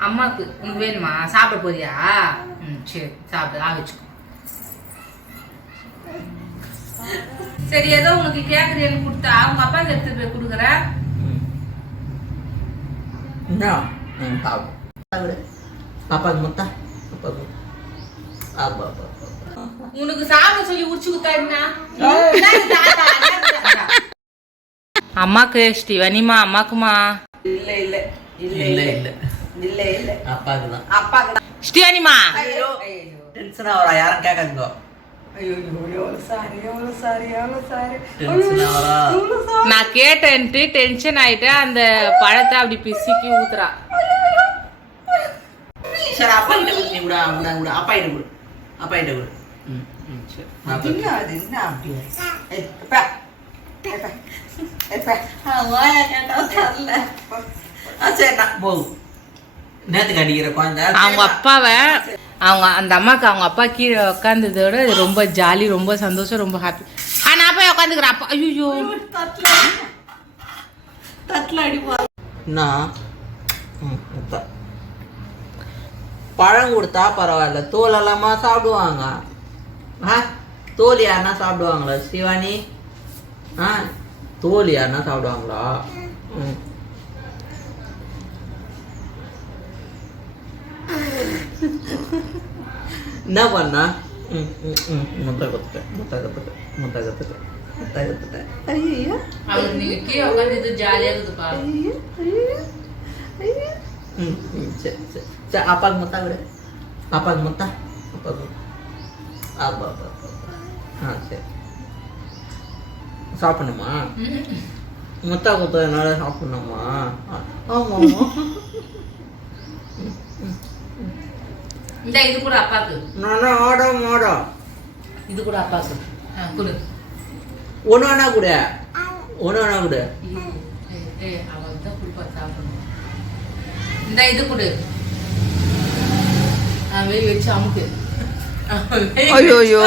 அம்மாவுக்கு உனக்கு வேணுமா? சாப்பிட போறியா? ம் சரி சாப்பிடு ஆ வச்சுக்கோ. சரி ஏதோ உனக்கு கேக்குறேன்னு கொடுத்தா அவங்க அப்பாவுக்கு எடுத்து போய் கொடுக்குற? பாப்பாக்கு முத்தா உனக்கு சாப்பிட சொல்லி உரிச்சு குத்தாருனா அம்மாக்கு ஸ்ரீவனிமா அம்மாக்குமா இல்ல இல்ல இல்ல. இல்ல. இல்ல இல்ல. அப்பாக்கு தான் அப்பாக்கு தான் ஸ்டேனிமா ஐயோ. டென்ஷனா வரா யாரும் கேட்காதுங்க. நான் கேட்டேன்ட்டு டென்ஷன் ஆயிட்டா அந்த பழத்தை அப்படி பிசிக்கி ஊத்துறா. சரி அப்பா கிட்ட நீ கூட கூட கூட அப்பா கிட்ட விடு. அப்பா கிட்ட கொடு என்ன அப்படியே போகும் நேற்றுக்கு அடிக்கிற குழந்தை. அவங்க அப்பாவை அவங்க அந்த அம்மாக்கு அவங்க அப்பா கீழே உட்காந்ததோட ரொம்ப ஜாலி ரொம்ப சந்தோஷம் ரொம்ப ஹாப்பி ஆ நான் போய் உட்காந்துக்கிறேன் அப்பா ஐயோ பழம் கொடுத்தா பரவாயில்ல தோல் எல்லாமா சாப்பிடுவாங்க. ஆ தோல் யாருன்னா சாப்பிடுவாங்களா? சிவானி? ஆ தோல் யாருன்னா சாப்பிடுவாங்களா? ம் என்ன பண்ணா ம் ம் ம் முட்டை கற்றுட்டேன் முட்டை கற்றுட்டேன் முட்டை கற்றுட்டேன் முட்டை கற்றுட்டேன் ஐயோ அவர் நீங்க கீழே உட்காந்து ஜாலியா இருக்குதுப்பா ஐயோ, ஐயோ, ஐயோ. ம், ம், சரி சரி சரி அப்பாவுக்கு முத்தா விடு அப்பாவுக்கு முத்தா அப்பாவுக்கு அப்பா அப்பா அப்பா, அப்பா. ஆ சரி சாப்பிடணுமா முத்தா குத்ததுனால சாப்பிடணுமா ஆ, ஆமா ஆமா இந்த இது கூட அப்பாக்கு. நானா ஆட மாடா. இது கூட அப்பாக்கு. ஆ, கொடு. ஒன்று வேணா கூட. ஒன்று வேணா கூட. ஏய் அவள் தான் கொடுப்பா சாப்பிடணும். இந்த இது கொடு. ஆ, வெய் வச்சு அமுக்கு. ஐயோயோ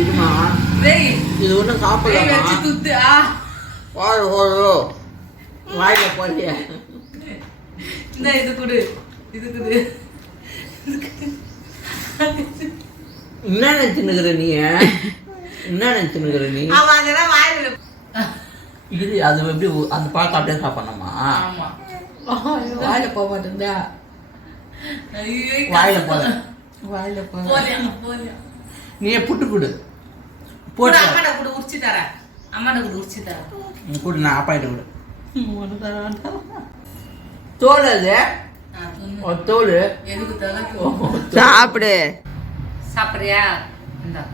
இருமா. வெய் இது ஒன்றும் வெய் சாப்பிடலாமா வச்சு துத்து ஆ. வாய் ஓயோ வாயில போறிய இந்த இது கொடு. கொடு என்ன நினைச்சுன்னுக்குற நீ? என்ன நினைச்சுன்னுக்குற நீ? அவன் அதெல்லாம் வாயில இது அது எப்படி அந்த பழக்கம் அப்படியே சாப்பிடணுமா? ஆமா. வாயில போக மாட்டேங்குதா? வாயில போத வாயில போலியா நீ புட்டு கொடு கூட போட்டு அம்மாட கூட உரிச்சு தரேன். அம்மாட கூட உரிச்சு தரேன். நீ கொடு நான் அப்பா கிட்ட கொடு தோல் அது? நான் துண்ணு. ஓ, தோல் எதுக்கு தலை. சாப்பிடு. சாப்பிடுறியா? இந்தா.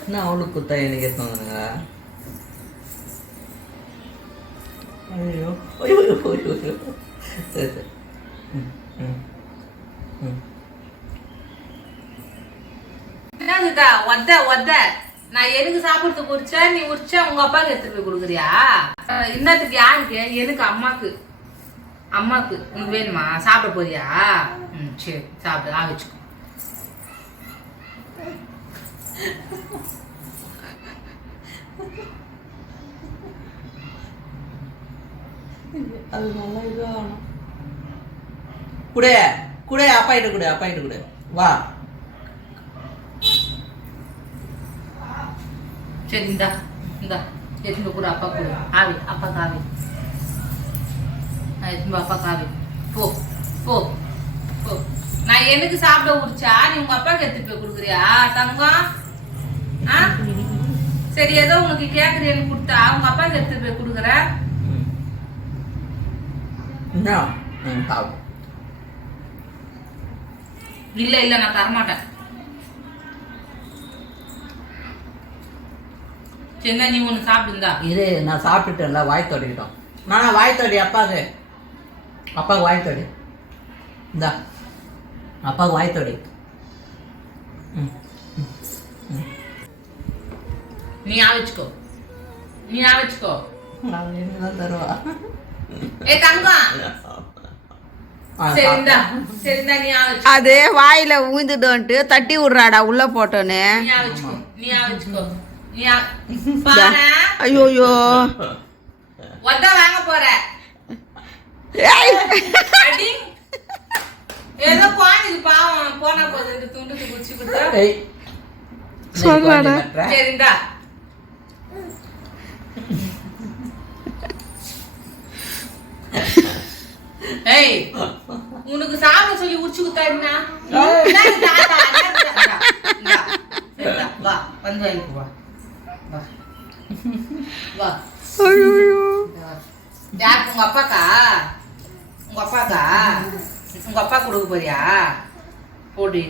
என்ன அவளுக்கு குத்தா எனக்கு ஐயோ ஐயோ ஐயோ, ஐயோ ஐயோ. சரி சரி. ம் ம் ம். என்னதுக்கா ஒத்த ஒத்த. நான் எனக்கு சாப்பிடுறதுக்கு உரிச்சா? நீ உரிச்சா உங்க அப்பாவுக்கு எடுத்துட்டு போய் கொடுக்குறியா? இன்னத்துக்கு யாருக்கு? எனக்கு அம்மாக்கு. அம்மாக்கு. உனக்கு வேணுமா? சாப்பிட போறியா? ம் சரி சாப்பிடு ஆ வச்சுக்கோ. அது நல்லா இதாகணும். குடு குடு அப்பா கிட்ட குடு அப்பா கிட்ட குடு. வா. சரி இந்தா இந்தா எடுத்துட்டு கூட அப்பா கொடு. ஆவி அப்பாக்கு ஆவி. நான் எடுத்துட்டு அப்பா ஆவி. போ போ போ. நான் எனக்கு சாப்பிட உரிச்சா நீ உங்க அப்பாவுக்கு எடுத்துட்டு போய் கொடுக்குறியா? தங்கம்? ஆ? சரி ஏதோ உனக்கு கேக்குறேன்னு கொடுத்தா உங்க அப்பாவுக்கு எடுத்துட்டு போய் கொடுக்குற? இல்ல இல்ல நான் தரமாட்டேன். சின்ன நீ ஒன்று சாப்பிட்டுருந்தா இது நான் சாப்பிட்டுட்டேன்ல வாய் தொடங்கிட்டோம் நானா வாய் தொடி அப்பாவுக்கு அப்பாவுக்கு வாய் தொடி. இந்தா. அப்பாவுக்கு வாய் தொடி. நீ ஆவச்சுக்கோ நீ ஆவச்சுக்கோ தருவா. ஏ தங்கம். அது வாயில ஊந்துட்டோன்ட்டு தட்டி விடுறாடா உள்ள போட்டோன்னு. ஐயோயோ. ஒத்த வாங்க போற. ஏதோ குழந்தைக்கு பாவம். போனா போகுது இந்த துண்டுக்கு குச்சி கொடுத்தா. ஏய். சொல்றாடா. உனக்கு சாப்பிட சொல்லி உச்சி குத்தாடினா வா வந்து வாங்கிக்கு வா. வா. வா. ஐயோயோ யார் உங்க அப்பாக்கா? உங்க அப்பாக்கா? உங்க அப்பா கொடுக்க போறியா? போடி.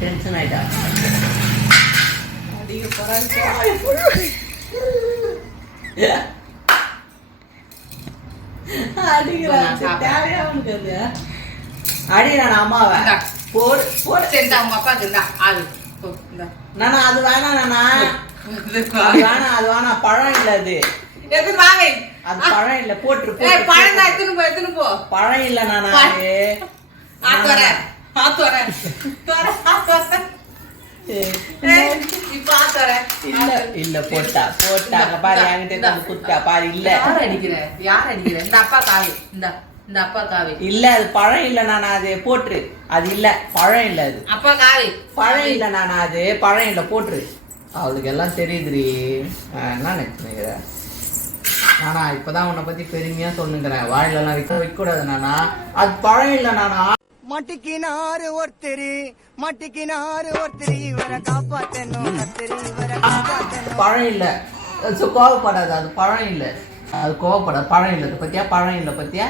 டென்ஷன் ஆயிட்டா அடிக்கிறான் தேவையா உனக்கு அது அடிக்கிறான் அம்மாவை. போடு போடு. சரி உங்க அப்பாக்கு இந்தா ஆளு. நானா அது வேணாம் நானா. அது. வேணாம் அது வேணாம். பழம் இல்ல அது. எடுத்து வாங்க அது பழம் இல்ல. போட்டுரு ஏய் போட்டுரு, பழம் தான். எடுத்துன்னு போ எடுத்துன்னு போ. பழம் இல்ல நானா. அது ஆத்து வரேன் ஆத்து வரேன் தொற, ஆத்து வரேன். ஏய், ஏய், இப்ப ஆத்து வரேன் இல்ல இல்ல போட்டா போட்டா. பாரு என்கிட்ட இருந்து குத்தா பாரு இல்ல. யார் அடிக்கிற? யார் அடிக்கிற? இந்த அப்பா காவி இந்த. இந்த அப்பா காவி. இல்ல அது பழம் இல்ல நானா அது போட்டுரு. அது இல்ல பழம் இல்ல அது. அப்பா காவி. பழம் இல்ல நானா அது பழம் இல்ல போட்டுரு. அவளுக்கு எல்லாம் தெரியுதுடி. நான் என்ன நினைச்சுக்கிற நானா இப்பதான் உன்னை பத்தி பெருமையா சொல்லுங்கிறேன். வாயிலெல்லாம் வைக்க வைக்க கூடாது நானா. அது பழம் இல்ல நானா. மட்டிக்கினாரு ஒருத்தரு மட்டிக்கினாரு ஒருத்தரு. இவரை காப்பாத்தணும் பழம் இல்ல. கோவப்படாது அது பழம் இல்ல. அது கோவப்படாது பழம் இல்ல. இது பத்தியா? பழம் இல்ல பத்தியா?